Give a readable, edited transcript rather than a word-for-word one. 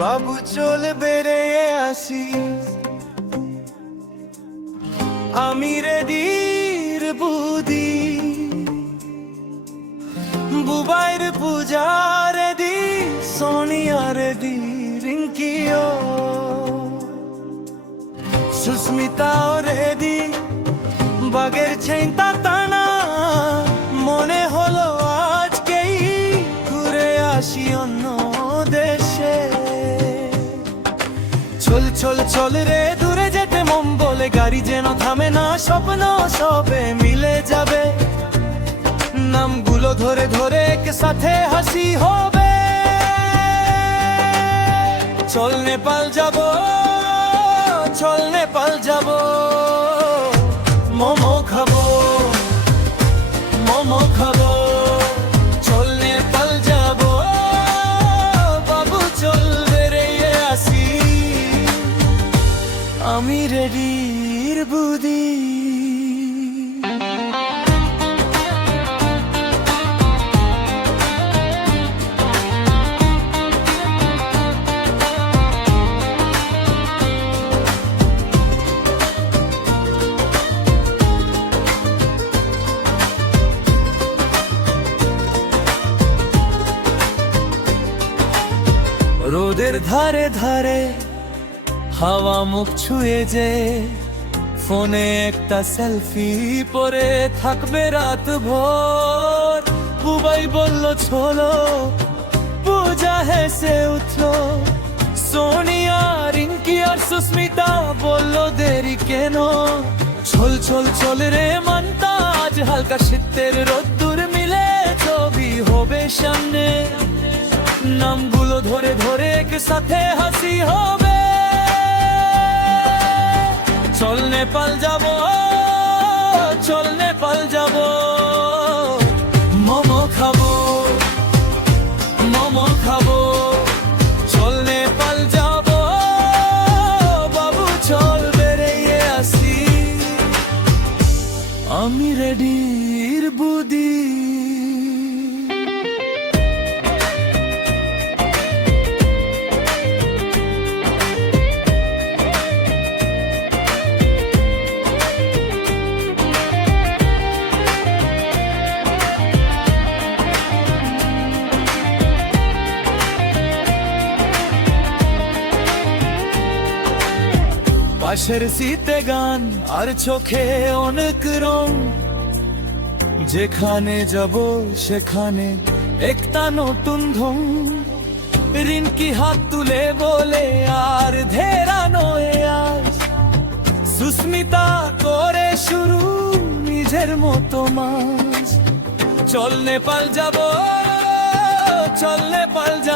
বাবু চল বেরিয়ে আসি, আমি রেডির বুদি, বুবাইর পূজা রেডি, সোনিয়া রেডি, রিঙ্কিও সুস্মিতাও রেডি, বাগের ছেঁতা টানা মনে হলো আজকেই ঘুরে আসি অন্য দেশে। চল চল চল রে দূরে যেতে মন বলে, গাড়ি যেন থামে না, স্বপ্ন সবে মিলে যাবে, নামগুলো ধরে ধরে একসাথে হাসি হবে। চল নেপাল যাব, চল নেপাল যাব, মোমো খাবো, মোমো খাবো, চল নেপাল যাব, বাবু চল বেরিয়ে আসি, আমি রেডির বুদি। রোদের ধারে ধারে হাওয়া মুখ ছুঁয়ে যে, ফোনে একটা সেলফি পরে থাকবে রাত ভোর। বুবাই বলল ছোলো, পূজা হেসে উঠলো, সোনিয়া রিঙ্কি আর সুস্মিতা বলল দেরি কেন। চল চল চল রে মানতা, আজ হালকা শীতের রোদ্দুর মিলে ছবি হবে সামনে, নামগুলো ধরে ধরে একসাথে হাসি হবে। চল নেপাল যাব, চল নেপাল যাব, মোমো খাবো, মোমো খাবো, চল নেপাল যাব, বাবু চল বেরিয়ে আসি, আমি রেডির বুদি। পাশের শীতে গান আর চোখে অনেক রং, যেখানে যাব সেখানে একটা নতুন ধং। রিঙ্কি হাত তুলে বলে আর ধেরা নয় আজ, সুস্মিতা করে শুরু নিজের মতো মাস। চল নেপাল যাব, চল নেপাল যাব,